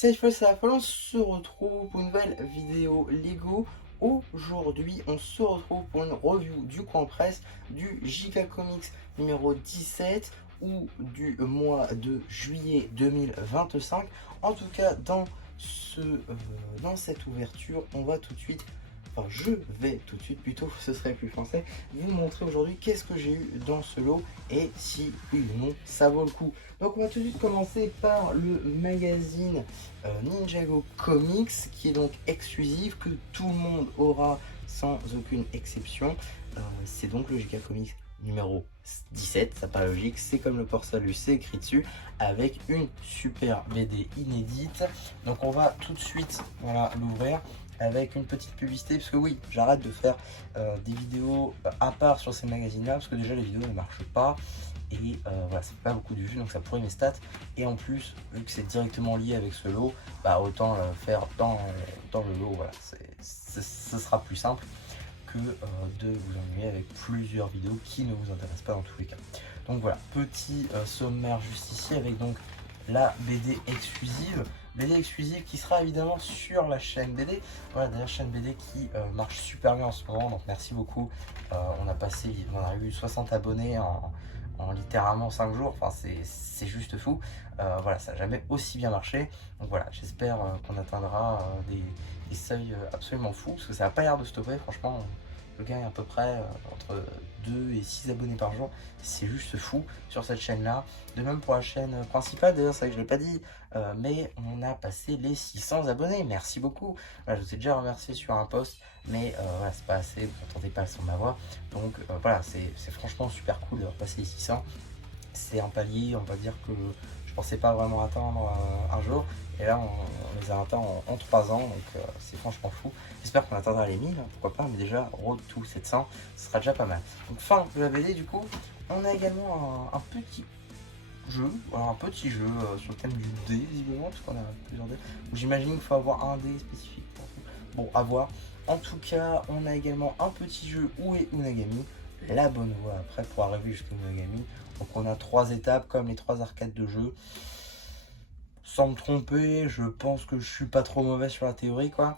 C'est ça, on se retrouve pour une nouvelle vidéo Lego. Aujourd'hui, on se retrouve pour une review du coin presse du Giga Comics numéro 17 ou du mois de juillet 2025. En tout cas, dans cette ouverture, on va tout de suite, enfin je vais tout de suite plutôt, ce serait plus français, vous montrer aujourd'hui qu'est-ce que j'ai eu dans ce lot et si oui ou non ça vaut le coup. Donc on va tout de suite commencer par le magazine Ninjago Comics qui est donc exclusif, que tout le monde aura sans aucune exception. C'est donc le Giga Comics numéro 17, ça paraît logique, c'est comme le port salut, c'est écrit dessus, avec une super BD inédite. Donc on va tout de suite l'ouvrir avec une petite publicité, parce que oui, j'arrête de faire des vidéos à part sur ces magazines là, parce que déjà les vidéos ne marchent pas, et voilà, ça fait pas beaucoup de vues, donc ça pourrit mes stats, et en plus, vu que c'est directement lié avec ce lot, bah autant le faire dans le lot, voilà, ce sera plus simple que de vous ennuyer avec plusieurs vidéos qui ne vous intéressent pas dans tous les cas. Donc voilà, petit sommaire juste ici avec donc la BD exclusive qui sera évidemment sur la chaîne BD. Voilà, d'ailleurs chaîne BD qui marche super bien en ce moment, donc merci beaucoup. On a eu 60 abonnés en littéralement 5 jours, enfin c'est juste fou. Voilà, ça n'a jamais aussi bien marché, donc voilà, j'espère qu'on atteindra des seuils absolument fous, parce que ça n'a pas l'air de stopper, franchement. Le gain est à peu près entre 2 et 6 abonnés par jour, c'est juste fou sur cette chaîne là. De même pour la chaîne principale, d'ailleurs c'est vrai que je ne l'ai pas dit, mais on a passé les 600 abonnés, merci beaucoup. Voilà, je vous ai déjà remercié sur un post, mais voilà, c'est pas assez, vous n'entendez pas sur ma voix, donc voilà, c'est franchement super cool d'avoir passé les 600. C'est un palier, on va dire, que je pensais pas vraiment atteindre un jour, et là on les a atteints en 3 ans, donc c'est franchement fou. J'espère qu'on atteindra les 1000, pourquoi pas, mais déjà road to 700, ce sera déjà pas mal. Donc fin de la BD, du coup on a également un petit jeu, sur le thème du dé visiblement, parce qu'on a plusieurs dés, j'imagine qu'il faut avoir un dé spécifique, bon, à voir. En tout cas, on a également un petit jeu Où est Unagami, la bonne voie après pour arriver jusqu'à Unagami. Donc on a 3 étapes comme les 3 arcades de jeu. Sans me tromper, je pense que je suis pas trop mauvais sur la théorie, quoi.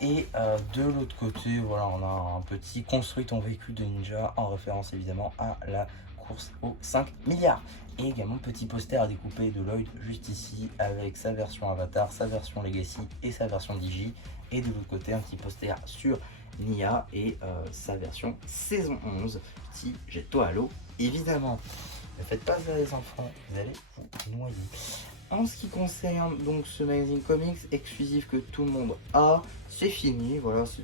Et de l'autre côté, voilà, on a un petit construit ton véhicule de ninja, en référence évidemment à la course aux 5 milliards. Et également petit poster à découper de Lloyd juste ici, avec sa version Avatar, sa version Legacy et sa version Digi. Et de l'autre côté, un petit poster sur Nia et sa version saison 11. Petit jette-toi à l'eau, évidemment. Ne faites pas ça les enfants, vous allez vous noyer. En ce qui concerne donc ce magazine comics exclusif que tout le monde a, c'est fini, voilà, c'est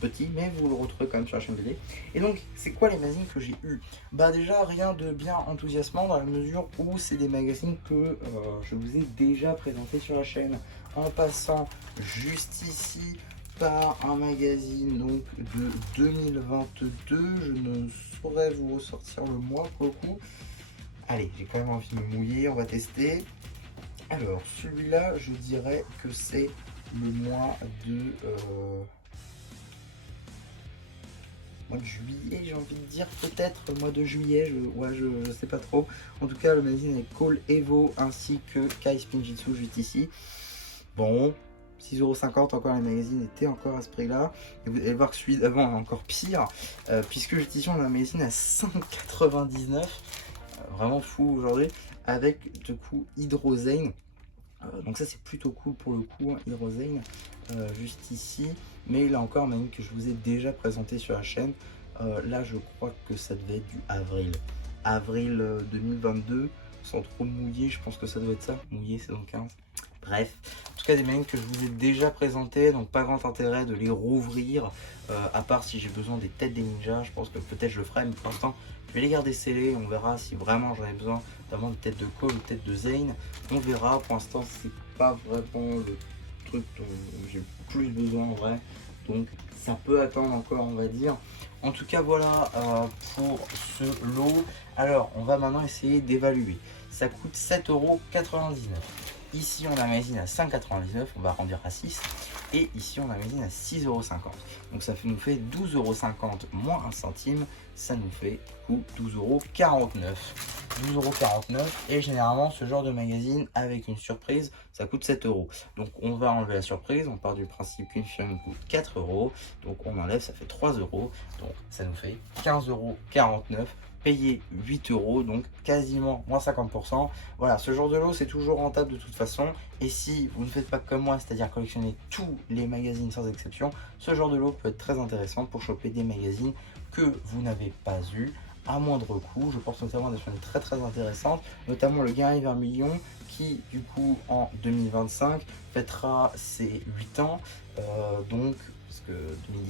petit, mais vous le retrouvez quand même sur la chaîne BD. Et donc, c'est quoi les magazines que j'ai eu? Bah déjà, rien de bien enthousiasmant dans la mesure où c'est des magazines que je vous ai déjà présentés sur la chaîne. En passant juste ici par un magazine donc de 2022, je ne saurais vous ressortir le mois pour le coup. Allez, j'ai quand même envie de me mouiller, on va tester. Alors, celui-là, je dirais que c'est le mois de juillet, j'ai envie de dire, peut-être le mois de juillet, je sais pas trop. En tout cas, le magazine est Call Evo ainsi que Kai Spinjitzu juste ici. Bon, 6,50 €, encore les magazines étaient encore à ce prix-là. Et vous allez voir que celui d'avant est encore pire, puisque juste ici, on a un magazine à 5,99 €. Vraiment fou aujourd'hui, avec du coup Hydrozane. Donc ça c'est plutôt cool pour le coup, hein, Hydrozane, juste ici. Mais là encore, même que je vous ai déjà présenté sur la chaîne, là je crois que ça devait être du avril 2022, sans trop mouiller, je pense que ça doit être ça, mouiller c'est dans 15. Bref, en tout cas des magazines que je vous ai déjà présentés, donc pas grand intérêt de les rouvrir, à part si j'ai besoin des têtes des ninjas. Je pense que peut-être je le ferai, mais pour l'instant je vais les garder scellés, on verra si vraiment j'en ai besoin, notamment de têtes de Cole ou têtes de Zane, on verra. Pour l'instant c'est pas vraiment le truc dont j'ai plus besoin en vrai, donc ça peut attendre encore, on va dire. En tout cas voilà pour ce lot. Alors on va maintenant essayer d'évaluer. Ça coûte 7,99 €. Ici on a un magazine à 5,99 €, on va arrondir à 6. Et ici on a un magazine à 6,50 €. Donc ça nous fait 12,50 € moins 1 centime. Ça nous fait du coup 12,49 €. 12,49 € et généralement ce genre de magazine avec une surprise, ça coûte 7 euros. Donc on va enlever la surprise, on part du principe qu'une figurine coûte 4 euros, donc on enlève, ça fait 3 euros, donc ça nous fait 15,49 €, payer 8 euros, donc quasiment moins 50%. Voilà, ce genre de lot c'est toujours rentable de toute façon, et si vous ne faites pas comme moi, c'est-à-dire collectionner tous les magazines sans exception, ce genre de lot peut être très intéressant pour choper des magazines que vous n'avez pas eu à moindre coût. Je pense notamment à des choses très intéressantes, notamment le Gain vers million qui du coup en 2025 fêtera ses 8 ans, donc parce que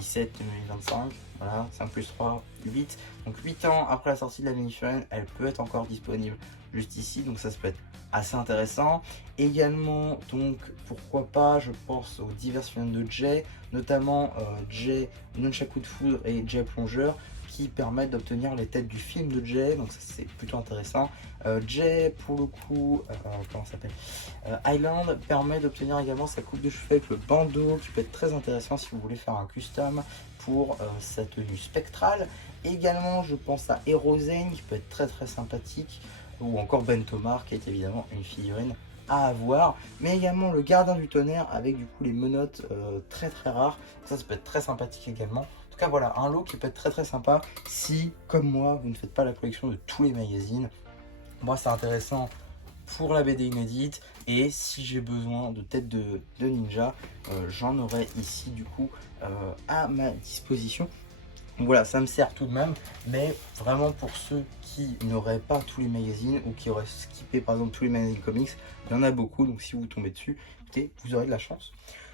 2017-2025, voilà, 5 plus 3, 8, donc 8 ans après la sortie de la mini-figurine, elle peut être encore disponible juste ici, donc ça peut être assez intéressant. Également, donc pourquoi pas, je pense aux diverses figurines de Jay, notamment Jay Nunchaku de foudre et Jay plongeur, qui permettent d'obtenir les têtes du film de Jay, donc ça c'est plutôt intéressant. Jay, pour le coup, comment ça s'appelle, Island permet d'obtenir également sa coupe de cheveux avec le bandeau, qui peut être très intéressant si vous voulez faire un custom pour sa tenue spectrale. Également, je pense à Erosane, qui peut être très sympathique, ou encore Bentomar, qui est évidemment une figurine à avoir, mais également le gardien du tonnerre avec du coup les menottes très rares, ça peut être très sympathique également. En tout cas voilà, un lot qui peut être très sympa si, comme moi, vous ne faites pas la collection de tous les magazines. Moi c'est intéressant pour la BD inédite, et si j'ai besoin de têtes de ninja, j'en aurai ici du coup à ma disposition. Donc voilà, ça me sert tout de même, mais vraiment pour ceux qui n'auraient pas tous les magazines ou qui auraient skippé par exemple tous les magazines comics, il y en a beaucoup, donc si vous tombez dessus, écoutez, vous aurez de la chance.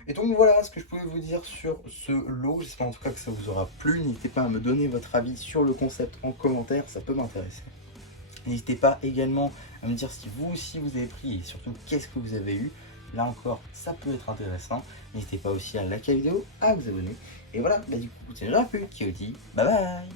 Et donc voilà ce que je pouvais vous dire sur ce lot, j'espère en tout cas que ça vous aura plu. N'hésitez pas à me donner votre avis sur le concept en commentaire, ça peut m'intéresser. N'hésitez pas également à me dire si vous aussi vous avez pris et surtout qu'est-ce que vous avez eu. Là encore, ça peut être intéressant. N'hésitez pas aussi à liker la vidéo, à vous abonner. Et voilà, bah du coup, c'est déjà plus qui vous dit bye bye.